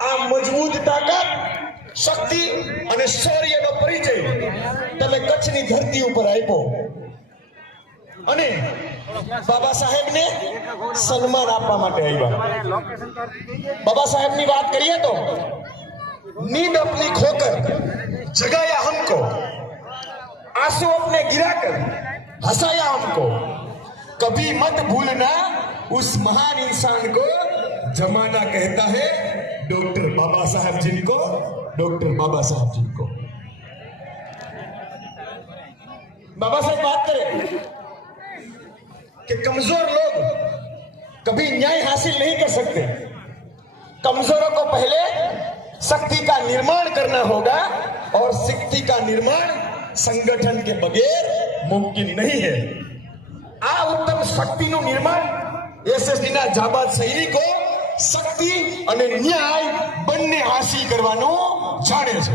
આ મજબૂત તાકાત, શક્તિ અને શૌર્યનો પરિચય તમે કચ્છની ધરતી ઉપર આપ્યો અને બાબા સાહેબને સન્માન આપવા માટે આવ્યા। બાબા સાહેબની વાત કરીએ તો नींद अपनी खोकर जगाया हमको, आंसू अपने गिरा कर हंसाया हमको, कभी मत भूलना उस महान इंसान को जमाना कहता है डॉक्टर बाबा साहब जिनको, डॉक्टर बाबा साहब जिनको। बाबा साहब बात करें कि कमजोर लोग कभी न्याय हासिल नहीं कर सकते, कमजोरों को पहले शक्ति का निर्माण करना होगा और शक्ति का निर्माण संगठन के बगैर मुमकिन नहीं है। आ उत्तम शक्ति નું નિર્માણ એસએસડી ના જાબાદ સૈનિકો શક્તિ અને ન્યાય બંને હાસિલ કરવાનું જાણે છે।